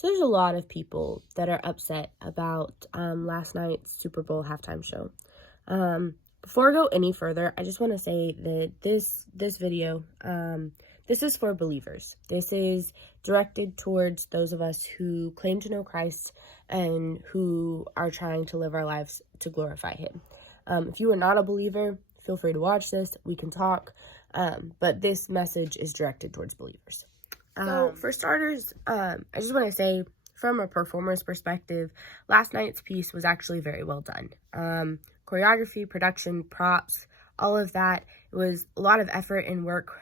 So there's a lot of people that are upset about last night's Super Bowl halftime show. Before I go any further, I just want to say that this video, this is for believers. This is directed towards those of us who claim to know Christ and who are trying to live our lives to glorify Him. If you are not a believer, feel free to watch this. We can talk, but this message is directed towards believers. So for starters, I just want to say, from a performer's perspective, last night's piece was actually very well done. Choreography, production, props, all of that. It was a lot of effort and work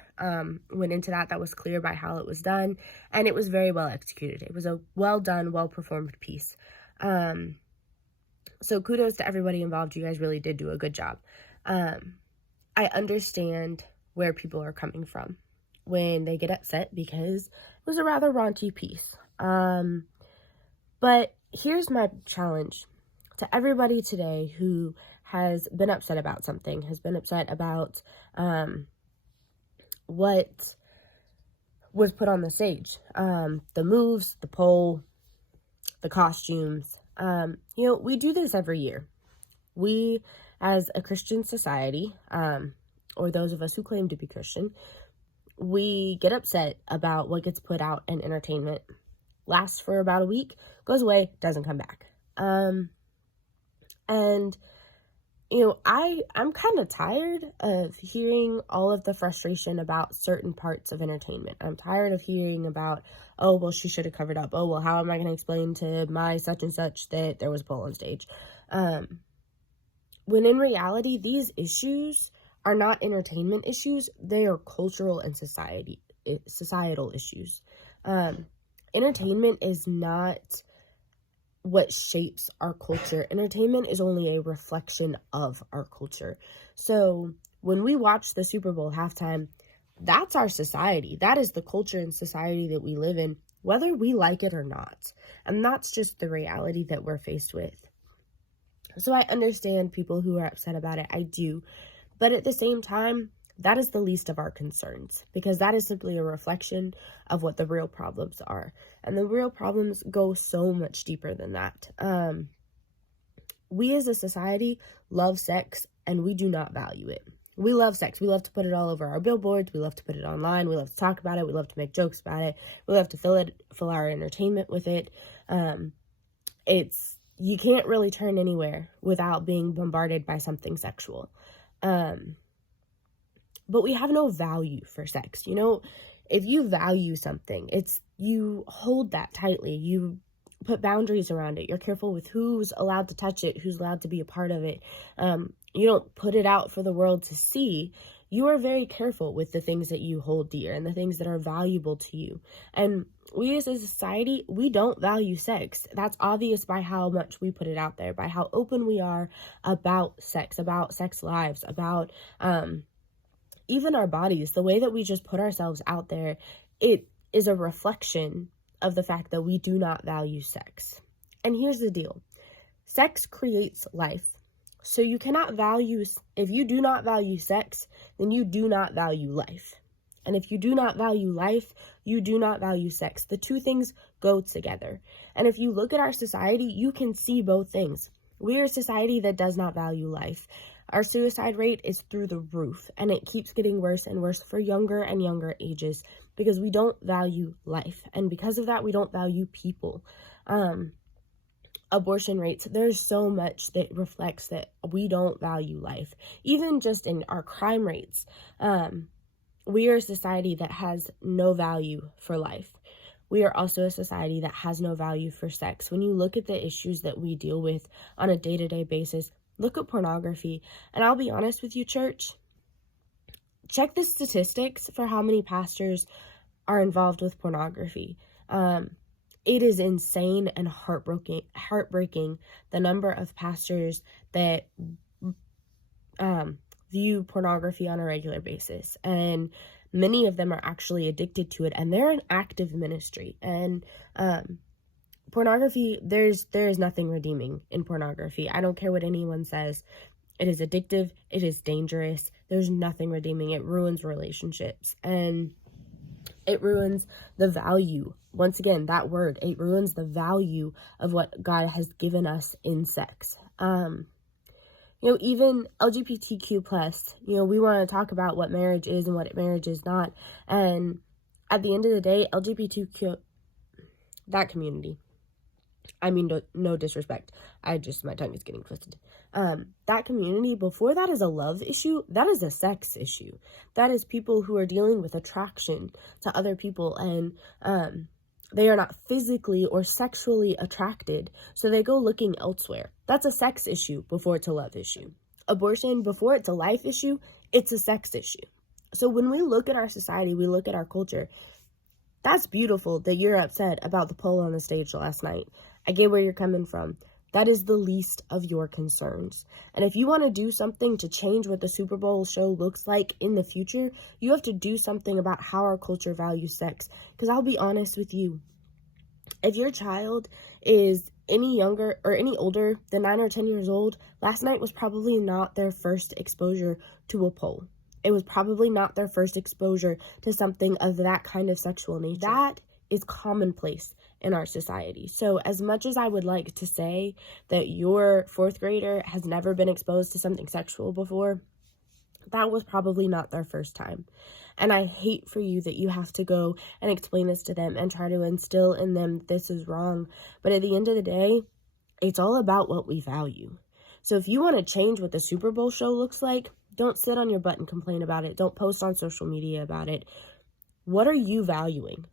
went into that. That was clear by how it was done, and it was very well executed. It was a well done, well performed piece. So kudos to everybody involved. You guys really did do a good job. I understand where people are coming from when they get upset because it was a rather raunchy piece. But here's my challenge to everybody today who has been upset about something, has been upset about what was put on the stage. The moves, the pole, the costumes. We do this every year. We, as a Christian society, or those of us who claim to be Christian, we get upset about what gets put out in entertainment, lasts for about a week, goes away, doesn't come back. I'm kind of tired of hearing all of the frustration about certain parts of entertainment. I'm tired of hearing about, oh, well, she should have covered up. Oh, well, how am I going to explain to my such and such that there was a pole on stage? When in reality, these issues are not entertainment issues. They are cultural and societal issues. Entertainment is not what shapes our culture. Entertainment is only a reflection of our culture. So when we watch the Super Bowl halftime, that's our society. That is the culture and society that we live in, whether we like it or not. And that's just the reality that we're faced with. So I understand people who are upset about it. I do. But at the same time, that is the least of our concerns, because that is simply a reflection of what the real problems are. And the real problems go so much deeper than that. We as a society love sex, and we do not value it. We love sex. We love to put it all over our billboards. We love to put it online. We love to talk about it. We love to make jokes about it. We love to fill our entertainment with it. You can't really turn anywhere without being bombarded by something sexual. But we have no value for sex. If you value something, you hold that tightly. You put boundaries around it. You're careful with who's allowed to touch it, who's allowed to be a part of it. You don't put it out for the world to see. You are very careful with the things that you hold dear and the things that are valuable to you. And we as a society, we don't value sex. That's obvious by how much we put it out there, by how open we are about sex lives, about even our bodies. The way that we just put ourselves out there, it is a reflection of the fact that we do not value sex. And here's the deal. Sex creates life. So you cannot if you do not value sex, then you do not value life. And if you do not value life, you do not value sex. The two things go together. And if you look at our society, you can see both things. We are a society that does not value life. Our suicide rate is through the roof, and it keeps getting worse and worse for younger and younger ages because we don't value life. And because of that, we don't value people. Abortion rates, there's so much that reflects that we don't value life. Even just in our crime rates, we are a society that has no value for life. We are also a society that has no value for sex. When you look at the issues that we deal with on a day-to-day basis, look at pornography. And I'll be honest with you, church, check the statistics for how many pastors are involved with pornography. It is insane and heartbreaking the number of pastors that view pornography on a regular basis. And many of them are actually addicted to it, and they're an active ministry. And pornography, there is nothing redeeming in pornography. I don't care what anyone says. It is addictive. It is dangerous. There's nothing redeeming. It ruins relationships, and it ruins the value once again, that word, it ruins the value of what God has given us in sex. Even LGBTQ plus, we want to talk about what marriage is and what marriage is not. And at the end of the day, LGBTQ, that community, I mean, no disrespect. My tongue is getting twisted. That community, before that is a love issue, that is a sex issue. That is people who are dealing with attraction to other people, and they are not physically or sexually attracted, so they go looking elsewhere. That's a sex issue before it's a love issue. Abortion, before it's a life issue, it's a sex issue. So when we look at our society, we look at our culture, that's beautiful that you're upset about the pole on the stage last night. I get where you're coming from. That is the least of your concerns. And if you want to do something to change what the Super Bowl show looks like in the future, you have to do something about how our culture values sex. Because I'll be honest with you, if your child is any younger or any older than 9 or 10 years old, last night was probably not their first exposure to a pole. It was probably not their first exposure to something of that kind of sexual nature. That is commonplace in our society. So as much as I would like to say that your fourth grader has never been exposed to something sexual before, that was probably not their first time. And I hate for you that you have to go and explain this to them and try to instill in them this is wrong. But at the end of the day, it's all about what we value. So if you want to change what the Super Bowl show looks like, don't sit on your butt and complain about it. Don't post on social media about it. What are you valuing?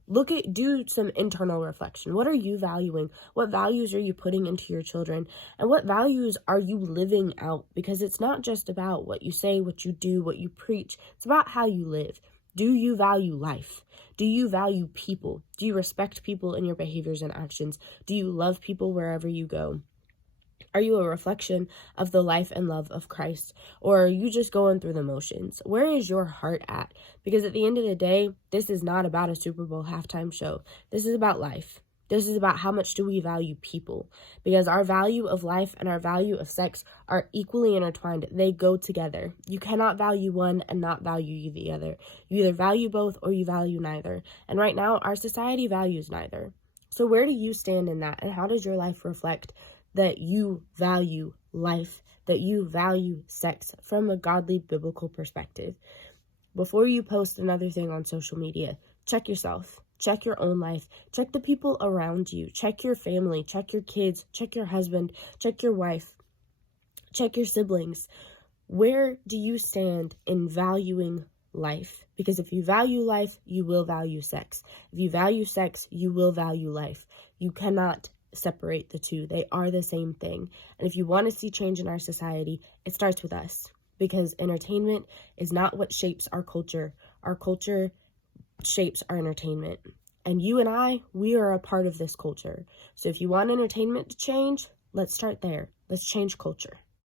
Do some internal reflection. What are you valuing? What values are you putting into your children? And what values are you living out? Because it's not just about what you say, what you do, what you preach. It's about how you live. Do you value life? Do you value people? Do you respect people in your behaviors and actions? Do you love people wherever you go? Are you a reflection of the life and love of Christ? Or are you just going through the motions? Where is your heart at? Because at the end of the day, this is not about a Super Bowl halftime show. This is about life. This is about how much do we value people. Because our value of life and our value of sex are equally intertwined. They go together. You cannot value one and not value the other. You either value both or you value neither. And right now, our society values neither. So where do you stand in that? And how does your life reflect that you value life, that you value sex from a godly biblical perspective? Before you post another thing on social media, check yourself, check your own life, check the people around you, check your family, check your kids, check your husband, check your wife, check your siblings. Where do you stand in valuing life? Because if you value life, you will value sex. If you value sex, you will value life. You cannot separate the two. They are the same thing. And if you want to see change in our society, it starts with us, because entertainment is not what shapes our culture. Our culture shapes our entertainment. And you and I, we are a part of this culture. So if you want entertainment to change, let's start there. Let's change culture.